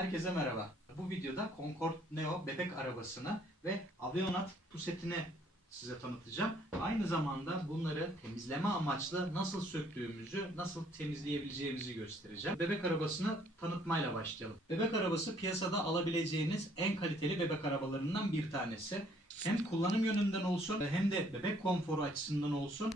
Herkese merhaba. Bu videoda Concorde Neo bebek arabasını ve Avionat pusetini size tanıtacağım. Aynı zamanda bunları temizleme amaçlı nasıl söktüğümüzü, nasıl temizleyebileceğimizi göstereceğim. Bebek arabasını tanıtmayla başlayalım. Bebek arabası piyasada alabileceğiniz en kaliteli bebek arabalarından bir tanesi. Hem kullanım yönünden olsun hem de bebek konforu açısından olsun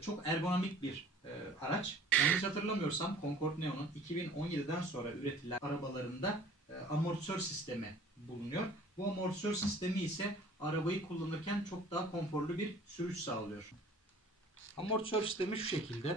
çok ergonomik bir araç. Yanlış hatırlamıyorsam Concorde Neo'nun 2017'den sonra üretilen arabalarında amortisör sistemi bulunuyor. Bu amortisör sistemi ise arabayı kullanırken çok daha konforlu bir sürüş sağlıyor. Amortisör sistemi şu şekilde.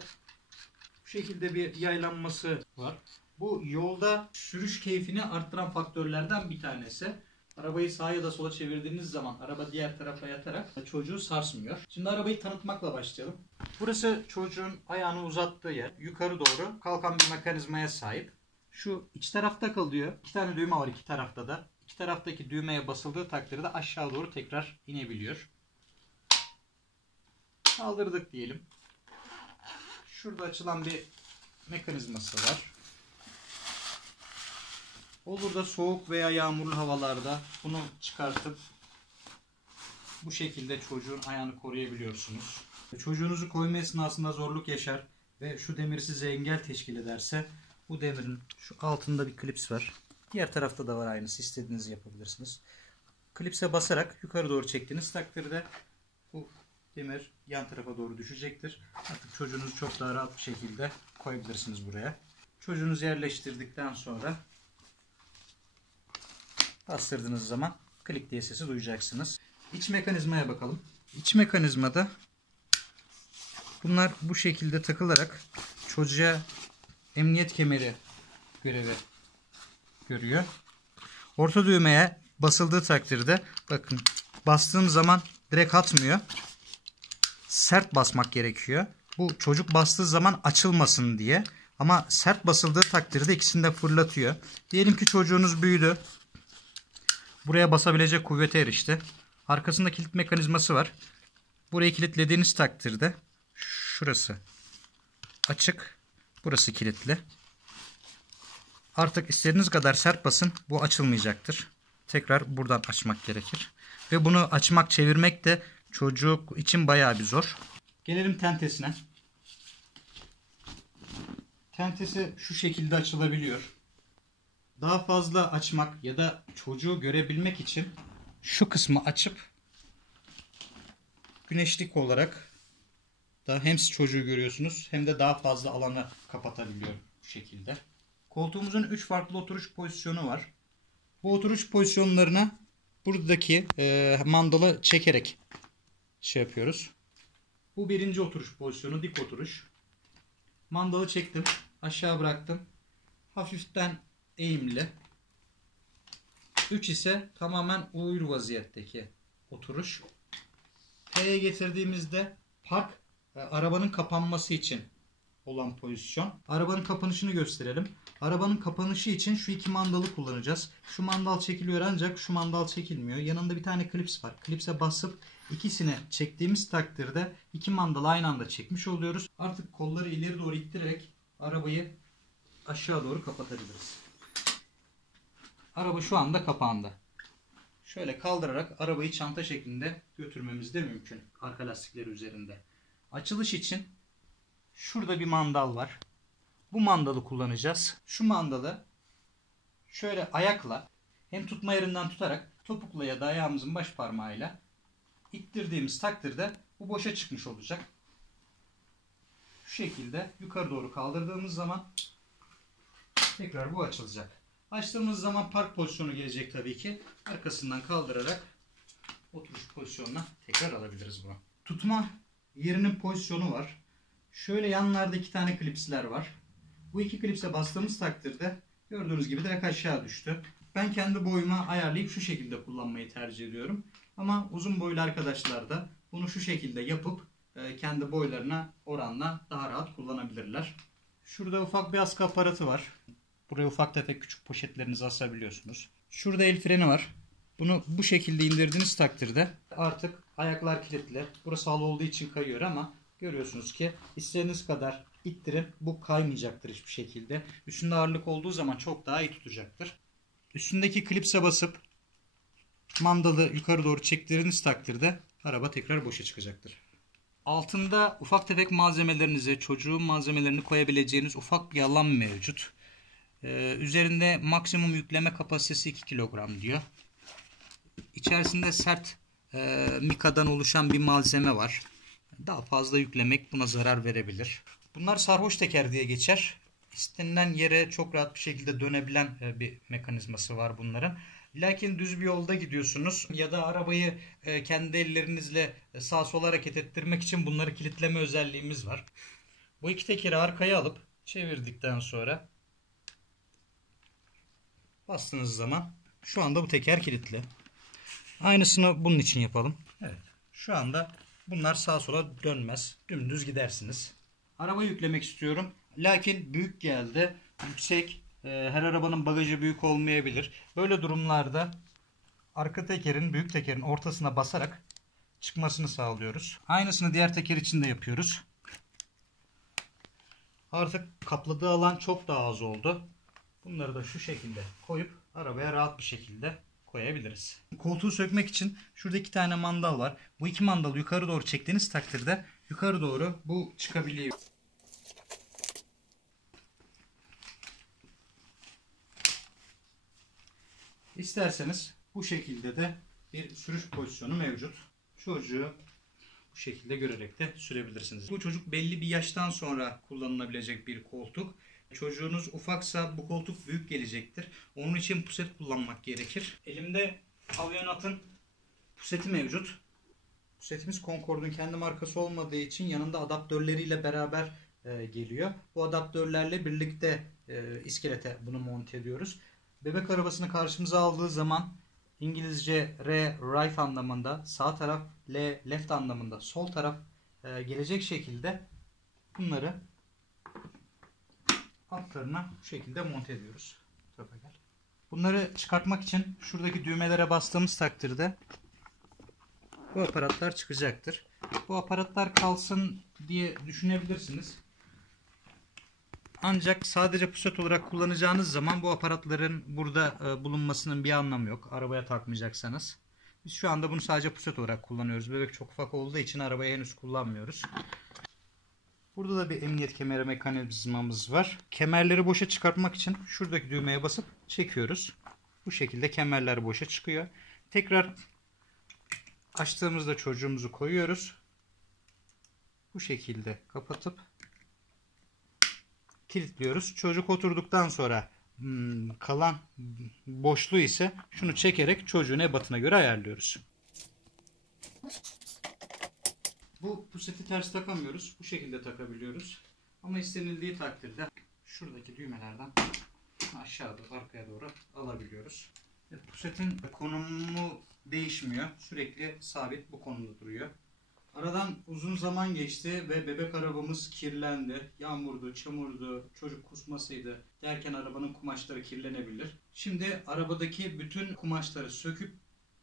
Bu şekilde bir yaylanması var. Bu yolda sürüş keyfini arttıran faktörlerden bir tanesi. Arabayı sağa ya da sola çevirdiğiniz zaman araba diğer tarafa yatarak çocuğu sarsmıyor. Şimdi arabayı tanıtmakla başlayalım. Burası çocuğun ayağını uzattığı yer. Yukarı doğru kalkan bir mekanizmaya sahip. Şu iç tarafta kalıyor. İki tane düğme var iki tarafta da. İki taraftaki düğmeye basıldığı takdirde aşağı doğru tekrar inebiliyor. Kaldırdık diyelim. Şurada açılan bir mekanizması var. Olur da soğuk veya yağmurlu havalarda bunu çıkartıp bu şekilde çocuğun ayağını koruyabiliyorsunuz. Çocuğunuzu koyma esnasında zorluk yaşar ve şu demir size engel teşkil ederse bu demirin şu altında bir klips var. Diğer tarafta da var aynısı. İstediğinizi yapabilirsiniz. Klipse basarak yukarı doğru çektiğiniz takdirde bu demir yan tarafa doğru düşecektir. Artık çocuğunuzu çok daha rahat bir şekilde koyabilirsiniz buraya. Çocuğunuzu yerleştirdikten sonra bastırdığınız zaman klik diye sesi duyacaksınız. İç mekanizmaya bakalım. İç mekanizmada bunlar bu şekilde takılarak çocuğa emniyet kemeri görevi görüyor. Orta düğmeye basıldığı takdirde bakın bastığım zaman direkt atmıyor. Sert basmak gerekiyor. Bu çocuk bastığı zaman açılmasın diye. Ama sert basıldığı takdirde ikisini de fırlatıyor. Diyelim ki çocuğunuz büyüdü. Buraya basabilecek kuvvete erişti. Arkasında kilit mekanizması var. Burayı kilitlediğiniz takdirde şurası açık. Burası kilitli. Artık istediğiniz kadar sert basın. Bu açılmayacaktır. Tekrar buradan açmak gerekir. Ve bunu açmak, çevirmek de çocuk için bayağı bir zor. Gelelim tentesine. Tentesi şu şekilde açılabiliyor. Daha fazla açmak ya da çocuğu görebilmek için şu kısmı açıp güneşlik olarak da hem siz çocuğu görüyorsunuz hem de daha fazla alanı kapatabiliyor bu şekilde. Koltuğumuzun 3 farklı oturuş pozisyonu var. Bu oturuş pozisyonlarına buradaki mandalı çekerek yapıyoruz. Bu birinci oturuş pozisyonu, dik oturuş. Mandalı çektim, aşağı bıraktım. Hafiften eğimli. 3 ise tamamen uyur vaziyetteki oturuş. T'ye getirdiğimizde park arabanın kapanması için olan pozisyon. Arabanın kapanışını gösterelim. Arabanın kapanışı için şu iki mandalı kullanacağız. Şu mandal çekiliyor ancak şu mandal çekilmiyor. Yanında bir tane klips var. Klipse basıp ikisini çektiğimiz takdirde iki mandalı aynı anda çekmiş oluyoruz. Artık kolları ileri doğru ittirerek arabayı aşağı doğru kapatabiliriz. Araba şu anda kapandı. Şöyle kaldırarak arabayı çanta şeklinde götürmemiz de mümkün. Arka lastikleri üzerinde. Açılış için şurada bir mandal var. Bu mandalı kullanacağız. Şu mandalı şöyle ayakla hem tutma yerinden tutarak topukla ya da ayağımızın baş parmağıyla ittirdiğimiz takdirde bu boşa çıkmış olacak. Şu şekilde yukarı doğru kaldırdığımız zaman tekrar bu açılacak. Açtığımız zaman park pozisyonu gelecek tabii ki. Arkasından kaldırarak oturuş pozisyonuna tekrar alabiliriz bunu. Tutma yerinin pozisyonu var. Şöyle yanlarda iki tane klipsler var. Bu iki klipse bastığımız takdirde gördüğünüz gibi direkt aşağı düştü. Ben kendi boyuma ayarlayıp şu şekilde kullanmayı tercih ediyorum. Ama uzun boylu arkadaşlar da bunu şu şekilde yapıp kendi boylarına oranla daha rahat kullanabilirler. Şurada ufak bir askı aparatı var. Buraya ufak tefek küçük poşetlerinizi asabiliyorsunuz. Şurada el freni var. Bunu bu şekilde indirdiğiniz takdirde artık ayaklar kilitli. Burası halı olduğu için kayıyor ama görüyorsunuz ki istediğiniz kadar ittirin. Bu kaymayacaktır hiçbir şekilde. Üstünde ağırlık olduğu zaman çok daha iyi tutacaktır. Üstündeki klipse basıp mandalı yukarı doğru çektiğiniz takdirde araba tekrar boşa çıkacaktır. Altında ufak tefek malzemelerinizi, çocuğun malzemelerini koyabileceğiniz ufak bir alan mevcut. Üzerinde maksimum yükleme kapasitesi 2 kilogram diyor. İçerisinde sert mikadan oluşan bir malzeme var. Daha fazla yüklemek buna zarar verebilir. Bunlar sarhoş teker diye geçer. İstenilen yere çok rahat bir şekilde dönebilen bir mekanizması var bunların. Lakin düz bir yolda gidiyorsunuz ya da arabayı kendi ellerinizle sağa sola hareket ettirmek için bunları kilitleme özelliğimiz var. Bu iki tekeri arkaya alıp çevirdikten sonra bastığınız zaman şu anda bu teker kilitli. Aynısını bunun için yapalım. Evet. Şu anda bunlar sağa sola dönmez. Dümdüz gidersiniz. Araba yüklemek istiyorum. Lakin büyük geldi. Yüksek. Her arabanın bagajı büyük olmayabilir. Böyle durumlarda arka tekerin, büyük tekerin ortasına basarak çıkmasını sağlıyoruz. Aynısını diğer teker için de yapıyoruz. Artık kapladığı alan çok daha az oldu. Bunları da şu şekilde koyup arabaya rahat bir şekilde koyabiliriz. Koltuğu sökmek için şurada 2 tane mandal var. Bu 2 mandalı yukarı doğru çektiğiniz takdirde yukarı doğru bu çıkabiliyor. İsterseniz bu şekilde de bir sürüş pozisyonu mevcut. Çocuğu bu şekilde görerek de sürebilirsiniz. Bu çocuk belli bir yaştan sonra kullanılabilecek bir koltuk. Çocuğunuz ufaksa bu koltuk büyük gelecektir. Onun için puset kullanmak gerekir. Elimde Avionat'ın puseti mevcut. Pusetimiz Concord'un kendi markası olmadığı için yanında adaptörleriyle beraber geliyor. Bu adaptörlerle birlikte iskelete bunu monte ediyoruz. Bebek arabasını karşımıza aldığı zaman İngilizce R right anlamında, sağ taraf L left anlamında, sol taraf gelecek şekilde bunları altlarına bu şekilde monte ediyoruz. Bunları çıkartmak için şuradaki düğmelere bastığımız takdirde bu aparatlar çıkacaktır. Bu aparatlar kalsın diye düşünebilirsiniz. Ancak sadece puset olarak kullanacağınız zaman bu aparatların burada bulunmasının bir anlamı yok. Arabaya takmayacaksanız. Biz şu anda bunu sadece puset olarak kullanıyoruz. Bebek çok ufak olduğu için arabaya henüz kullanmıyoruz. Burada da bir emniyet kemeri mekanizmamız var. Kemerleri boşa çıkartmak için şuradaki düğmeye basıp çekiyoruz. Bu şekilde kemerler boşa çıkıyor. Tekrar açtığımızda çocuğumuzu koyuyoruz. Bu şekilde kapatıp kilitliyoruz. Çocuk oturduktan sonra kalan boşluğu ise şunu çekerek çocuğun ebatına göre ayarlıyoruz. Bu puseti ters takamıyoruz. Bu şekilde takabiliyoruz. Ama istenildiği takdirde şuradaki düğmelerden aşağıda arkaya doğru alabiliyoruz. Pusetin konumu değişmiyor. Sürekli sabit bu konumda duruyor. Aradan uzun zaman geçti ve bebek arabamız kirlendi. Yağmurdu, çamurdu, çocuk kusmasıydı derken arabanın kumaşları kirlenebilir. Şimdi arabadaki bütün kumaşları söküp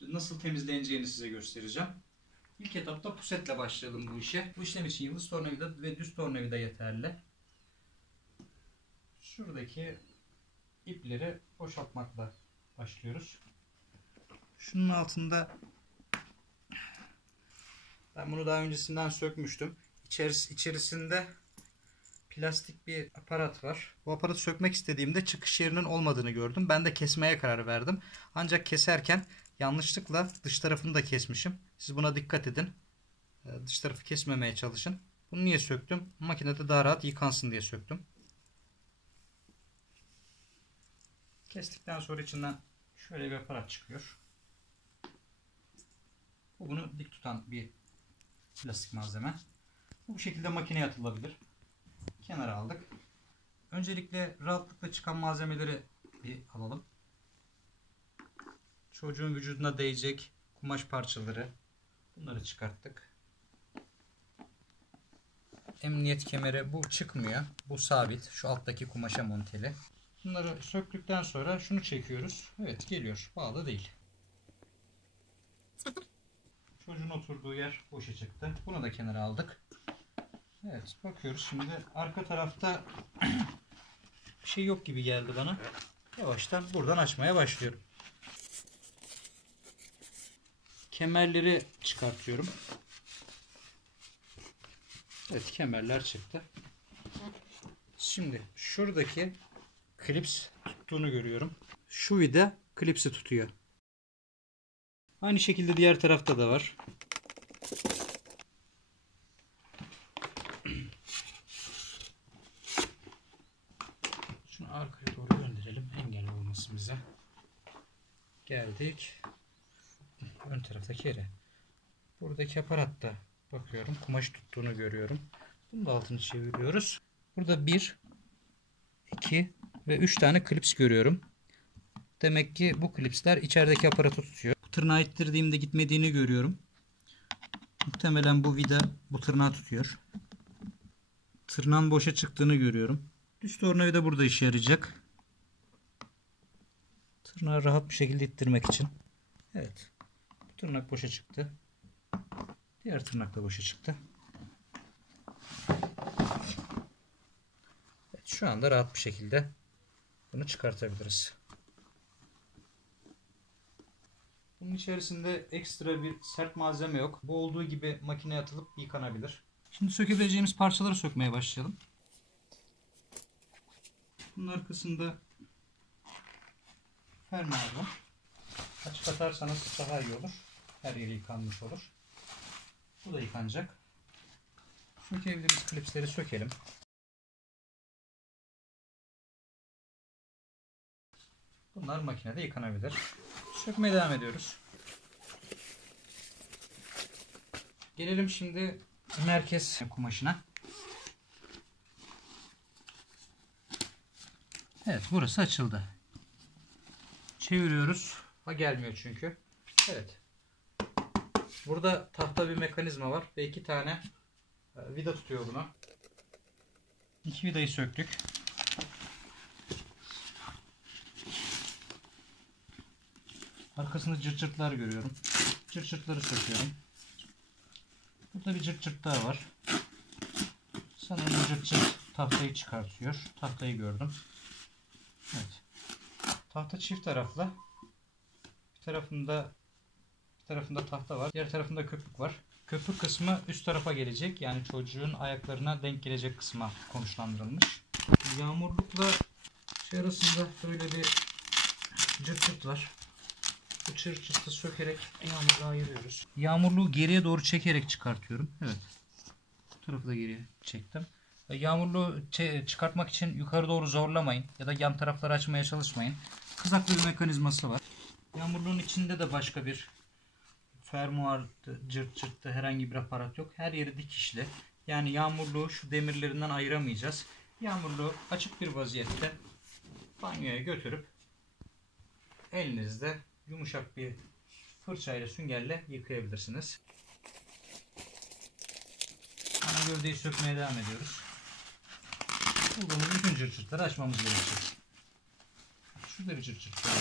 nasıl temizleneceğini size göstereceğim. İlk etapta pusetle başlayalım bu işe. Bu işlem için yıldız tornavida ve düz tornavida yeterli. Şuradaki ipleri boşaltmakla başlıyoruz. Şunun altında ben bunu daha öncesinden sökmüştüm. İçerisinde plastik bir aparat var. Bu aparatı sökmek istediğimde çıkış yerinin olmadığını gördüm. Ben de kesmeye karar verdim. Ancak keserken yanlışlıkla dış tarafını da kesmişim. Siz buna dikkat edin. Dış tarafı kesmemeye çalışın. Bunu niye söktüm? Makinede daha rahat yıkansın diye söktüm. Kestikten sonra içinden şöyle bir aparat çıkıyor. Bu bunu dik tutan bir plastik malzeme. Bu şekilde makineye atılabilir. Kenara aldık. Öncelikle rahatlıkla çıkan malzemeleri bir alalım. Çocuğun vücuduna değecek kumaş parçaları. Bunları çıkarttık. Emniyet kemeri bu çıkmıyor. Bu sabit. Şu alttaki kumaşa monteli. Bunları söktükten sonra şunu çekiyoruz. Evet geliyor. Bağlı değil. Çocuğun oturduğu yer boşa çıktı. Bunu da kenara aldık. Evet bakıyoruz şimdi arka tarafta bir şey yok gibi geldi bana. yavaştan buradan açmaya başlıyorum. Kemerleri çıkartıyorum. Evet, kemerler çıktı. Şimdi şuradaki klips tuttuğunu görüyorum. Şu vida klipsi tutuyor. Aynı şekilde diğer tarafta da var. Şunu arkaya doğru gönderelim. Engel olmasın bize. Geldik. Ön taraftaki yere. Buradaki aparatta bakıyorum. Kumaş tuttuğunu görüyorum. Bunun da altını çeviriyoruz. Burada 1, 2 ve 3 tane klips görüyorum. Demek ki bu klipsler içerideki aparatı tutuyor. Tırnağı ittirdiğimde gitmediğini görüyorum. Muhtemelen bu vida bu tırnağı tutuyor. Tırnağın boşa çıktığını görüyorum. Düz tornavida burada işe yarayacak. Tırnağı rahat bir şekilde ittirmek için. Evet. Bu tırnak boşa çıktı. Diğer tırnak da boşa çıktı. Evet, şu anda rahat bir şekilde bunu çıkartabiliriz. Bunun içerisinde ekstra bir sert malzeme yok. Bu olduğu gibi makineye atılıp yıkanabilir. Şimdi sökebileceğimiz parçaları sökmeye başlayalım. Bunun arkasında fermuar var. Açık atarsanız daha iyi olur. Her yeri yıkanmış olur. Bu da yıkanacak. Sökebildiğimiz klipsleri sökelim. Bunlar makinede yıkanabilir. Sökmeye devam ediyoruz. Gelelim şimdi merkez kumaşına. Evet, burası açıldı. Çeviriyoruz. Ha, gelmiyor çünkü. Evet. Burada tahta bir mekanizma var ve 2 tane vida tutuyor bunu. 2 vidayı söktük. Arkasında cırt cırtlar görüyorum. Cırt cırtları söküyorum. Burada bir cırt cırt daha var. Sanırım bu cırt cırt tahtayı çıkartıyor. Tahtayı gördüm. Evet. Tahta çift taraflı. Bir tarafında tahta var. Diğer tarafında köpük var. Köpük kısmı üst tarafa gelecek. Yani çocuğun ayaklarına denk gelecek kısma konuşlandırılmış. Yağmurlukla şey arasında böyle bir cırt cırt var. Bu cırt cırtı sökerek yağmurluğu ayırıyoruz. Yağmurluğu geriye doğru çekerek çıkartıyorum. Evet. Bu tarafı da geriye çektim. Yağmurluğu çıkartmak için yukarı doğru zorlamayın. Ya da yan tarafları açmaya çalışmayın. Kızaklı bir mekanizması var. Yağmurluğun içinde de başka bir fermuar, cırt cırttı herhangi bir aparat yok. Her yeri dikişli. Yani yağmurluğu şu demirlerinden ayıramayacağız. Yağmurluğu açık bir vaziyette banyoya götürüp elinizde yumuşak bir fırçayla, süngerle yıkayabilirsiniz. Ana gövdeyi sökmeye devam ediyoruz. Bulduğumuz bütün cırt cırtları açmamız gerekecek. Şurada bir cırt cırt var.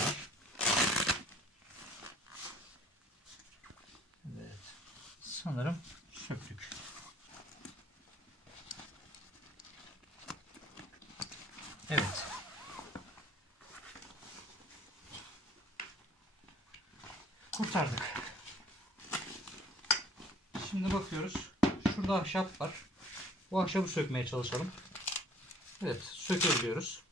Evet. Sanırım söktük. Evet. Kurtardık. Şimdi bakıyoruz. Şurada ahşap var. Bu ahşabı sökmeye çalışalım. Evet, sökebiliyoruz.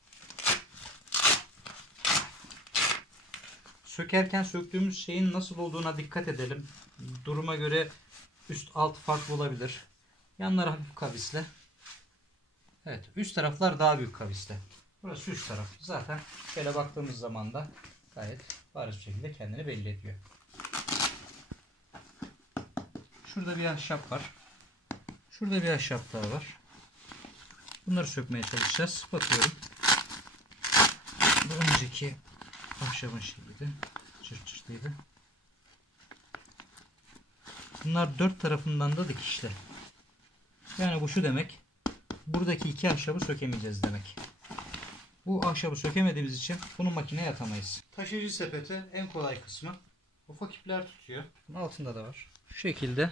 Sökerken söktüğümüz şeyin nasıl olduğuna dikkat edelim. Duruma göre üst alt farklı olabilir. Yanları hafif kavisli. Evet, üst taraflar daha büyük kavisli. Burası üst taraf. Zaten şöyle baktığımız zaman da gayet bariz bir şekilde kendini belli ediyor. Şurada bir ahşap var. Şurada bir ahşap daha var. Bunları sökmeye çalışacağız. Bakıyorum. Bu önceki ahşabın şeyiydi. Çırt çırtıydı. Bunlar dört tarafından da dikişli. Yani bu şu demek. Buradaki iki ahşabı sökemeyeceğiz demek. Bu ahşabı sökemediğimiz için bunu makineye atamayız. Taşıyıcı sepeti en kolay kısmı. Ufak ipler tutuyor. Bunun altında da var. Şu şekilde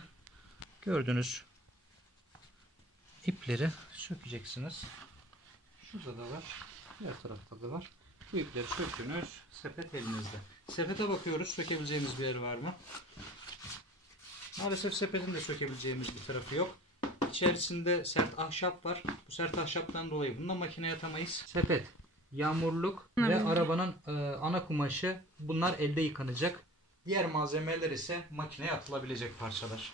gördüğünüz ipleri sökeceksiniz. Şurada da var. Diğer tarafta da var. Bu ipleri söktünüz. Sepet elinizde. Sepete bakıyoruz. Sökebileceğimiz bir yer var mı? Maalesef sepetin de sökebileceğimiz bir tarafı yok. İçerisinde sert ahşap var. Bu sert ahşaptan dolayı bunu da makineye atamayız. Sepet, yağmurluk ve arabanın ana kumaşı, bunlar elde yıkanacak. Diğer malzemeler ise makineye atılabilecek parçalar.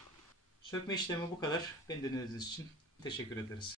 Sökme işlemi bu kadar. Beni dinlediğiniz için teşekkür ederiz.